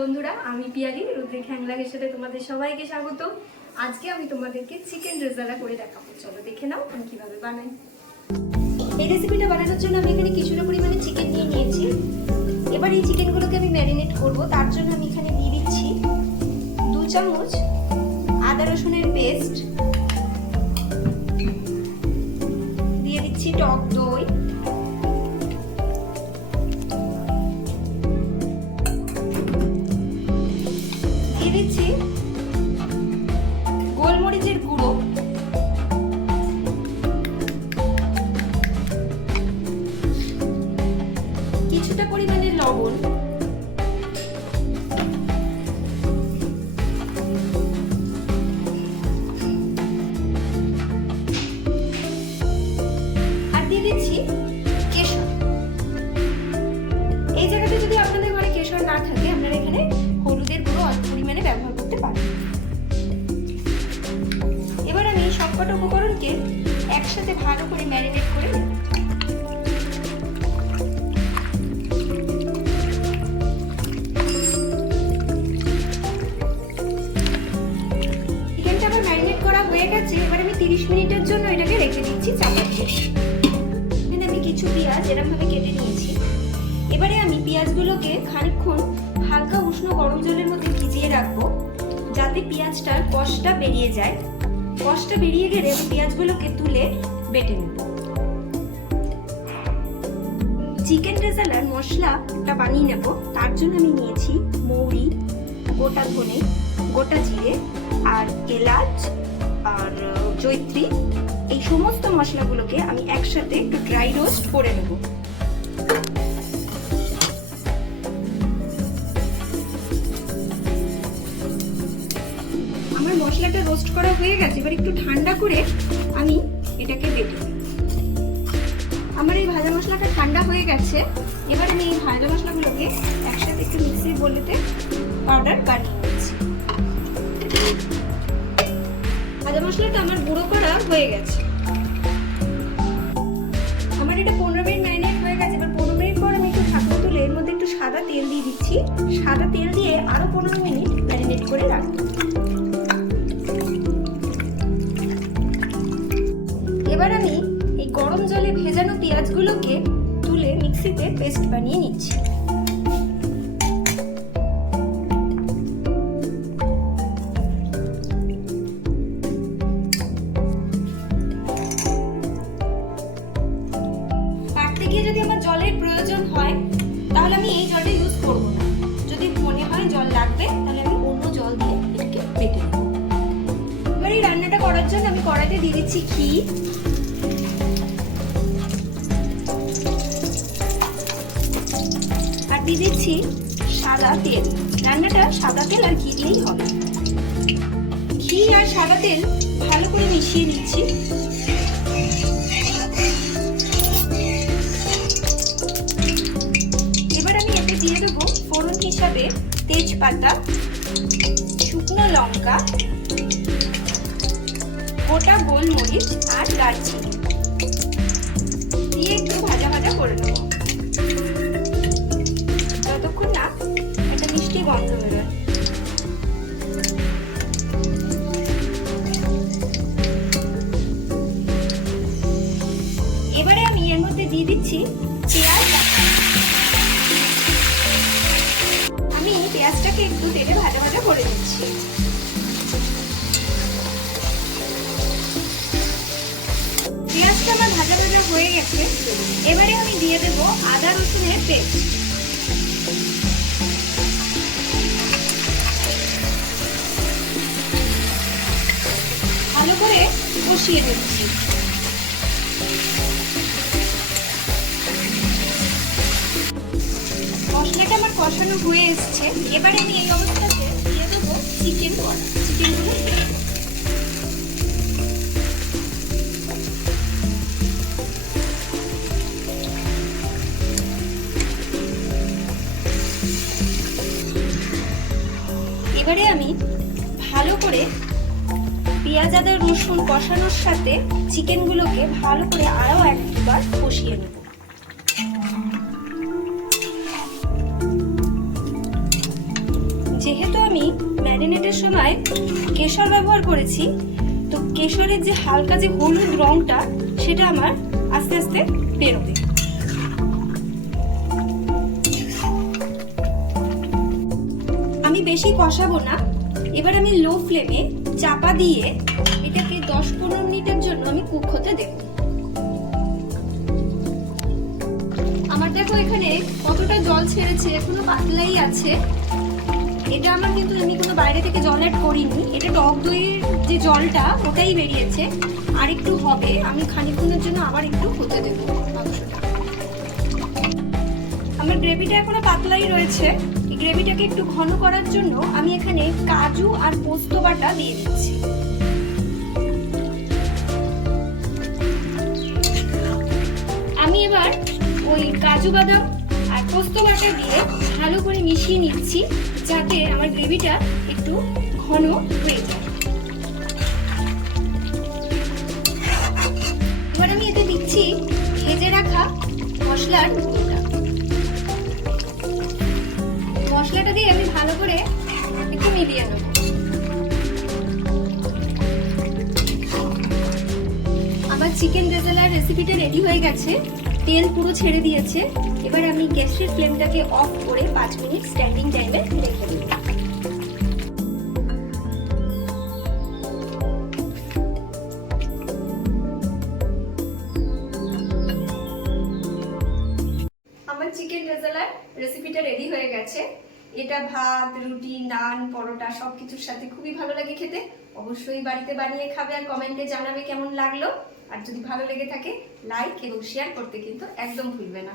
বন্ধুরা, আমি পিয়ালি, রুদ্রি খ্যাংলাগের সাথে তোমাদের সবাইকে স্বাগত। আজকে আমি তোমাদেরকে চিকেন রেজালা করে দেখাবো। চলো দেখে নাও আমি কীভাবে বানাই। এই রেসিপিটা বানানোর জন্য আমি এখানে কিছুটা পরিমাণে চিকেন নিয়ে নিয়েছি। এবার এই চিকেনগুলোকে আমি ম্যারিনেট করব। তার জন্য আমি এখানে দিয়ে দিচ্ছি দু চামচ আদা রসুনের পেস্ট দিয়ে দিচ্ছি টক দই। দিচ্ছি গোলমরিচের গুঁড়ো। কিছুটা পরিমাণে লবণ। সবকটা উপকরণকে একসাথে ভালো করে ম্যারিনেট করে চিকেনটা আমার ম্যারিনেট করা হয়ে গেছে। এবার আমি তিরিশ মিনিটের জন্য এটাকে রেখে দিচ্ছি চাপা দিয়ে এখানে আমি কিছু পেঁয়াজ এরমভাবে কেটে নিয়েছি। এবারে আমি পেঁয়াজগুলোকে খানিকক্ষণ হালকা উষ্ণ গরম জলের মধ্যে ভিজিয়ে রাখব, যাতে পেঁয়াজটার কষটা বেরিয়ে যায়। কষটা বেরিয়ে গেলে পেঁয়াজগুলোকে তুলে বেটে নেব। চিকেন রেজালার মশলাটা বানিয়ে নেব। তার জন্য আমি নিয়েছি মৌরি, গোটা ধনে, গোটা জিরে আর এলাচ আর জৈত্রী এই সমস্ত মশলাগুলোকে আমি একসাথে একটু ড্রাই রোস্ট করে নেব। মশলাটা রোস্ট করা হয়ে গেছে, এবার একটু ঠান্ডা করে আমি এটাকে বেটে। আমার এই ভাজা মশলাটা ঠান্ডা হয়ে গেছে, এবার আমি এই ভাজা মশলাগুলোকে একসাথে একটু মিক্সির বলেতে পাউডার বানিয়ে নিচ্ছি। ভাজা মশলাটা আমার গুঁড়ো করা হয়ে গেছে। আমার এটা পনেরো মিনিট ম্যারিনেট হয়ে গেছে, এবার পনেরো মিনিট পর আমি একটু ঢাকনা তুলে এর মধ্যে একটু সাদা তেল দিয়ে দিচ্ছি। সাদা তেল দিয়ে আরও পনেরো মিনিট এবার আমি এই গরম জলে ভেজানো পেঁয়াজগুলোকে তুলে মিক্সিতে পেস্ট বানিয়ে নিচ্ছি। গিয়ে যদি আমার জলের প্রয়োজন হয়, তাহলে আমি এই জলটা ইউজ যদি মনে হয় জল লাগবে, তাহলে আমি জল এবার এই রান্নাটা করার জন্য আমি কড়াইতে দিয়ে দিচ্ছি ঘি। আর দিয়ে দিচ্ছি সাদা তেল। রান্নাটা সাদা তেল আর ঘি দিয়েই হবে। ঘি আর সাদা তেল ভালো করে মিশিয়ে নিচ্ছি। এবার আমি এতে দিয়ে দেবো ফোড়ন হিসাবে তেজপাতা, শুকনো লঙ্কা গোটা গোলমরিচ আর দারচিনি। দিয়ে একটু ভাজা ভাজা করে নেব। যতক্ষণ না একটা মিষ্টি গন্ধ বেরোয়। এবারে আমি এর মধ্যে দিয়ে দিচ্ছি পেঁয়াজ। আমি পেঁয়াজটাকে একটু তেলে ভাজা ভাজা করে দিচ্ছি আমার ভাজা ভাজা হয়ে গেছে। এবারে আমি দিয়ে দেব আদা রসুনের পেস্ট। ভালো করে কষিয়ে দিচ্ছি মশলাটা আমার কষানো হয়ে এসছে। এবারে আমি এই অবস্থাতে দিয়ে দেবো চিকেন চিকেনগুলো এবারে আমি ভালো করে পেঁয়াজ আদা রসুন কষানোর সাথে চিকেনগুলোকে ভালো করে আরও একবার কষিয়ে নেব। যেহেতু আমি ম্যারিনেটের সময় কেশর ব্যবহার করেছি, তো কেশরের যে হালকা যে হলুদ রংটা, সেটা আমার আস্তে আস্তে বেরোবে। বেশি কষাবো না। এবার আমি লো ফ্লেমে চাপা দিয়ে এটাকে দশ পনেরো মিনিটের জন্য আমি কুক হতে দেবো। আমার দেখো এখানে কতটা জল ছেড়েছে, এখনও পাতলাই আছে। এটা আমার কিন্তু এমনি কোনো বাইরে থেকে জল অ্যাড করিনি। এটা টক দইয়ের যে জলটা, ওটাই বেরিয়েছে। আর একটু হবে, আমি খানিকক্ষণের জন্য আবার একটু হতে দেবো মাংসটা। আমার গ্রেভিটা এখনও পাতলাই রয়েছে। গ্রেভিটাকে একটু ঘন করার জন্য আমি এখানে কাজু আর পোস্ত বাটা দিয়ে দিচ্ছি। আমি এবার ওই কাজু বাদাম আর পোস্ত বাটা দিয়ে ভালো করে মিশিয়ে নিচ্ছি যাতে আমার গ্রেভিটা একটু ঘন হয়ে যায়। এবার আমি এতে দিচ্ছি ভেজে রাখা মশলার মশলাটা দিয়ে আমি ভালো করে একটু মিলিয়ে নেব। আমার চিকেন রেজালার রেসিপিটা রেডি হয়ে গেছে। তেল পুরো ছেড়ে দিয়েছে। এবার আমি গ্যাসের ফ্লেমটাকে অফ করে পাঁচ মিনিট স্ট্যান্ডিং টাইমে রেখে দেবো। আমার চিকেন রেজালার রেসিপিটা রেডি হয়ে গেছে। এটা ভাত, রুটি, নান, পরোটা সব কিছুর সাথে খুবই ভালো লাগে খেতে। অবশ্যই বাড়িতে বানিয়ে খাবে আর কমেন্টে জানাবে কেমন লাগল। আর যদি ভালো লেগে থাকে লাইক এবং শেয়ার করতে কিন্তু একদম ভুলবে না।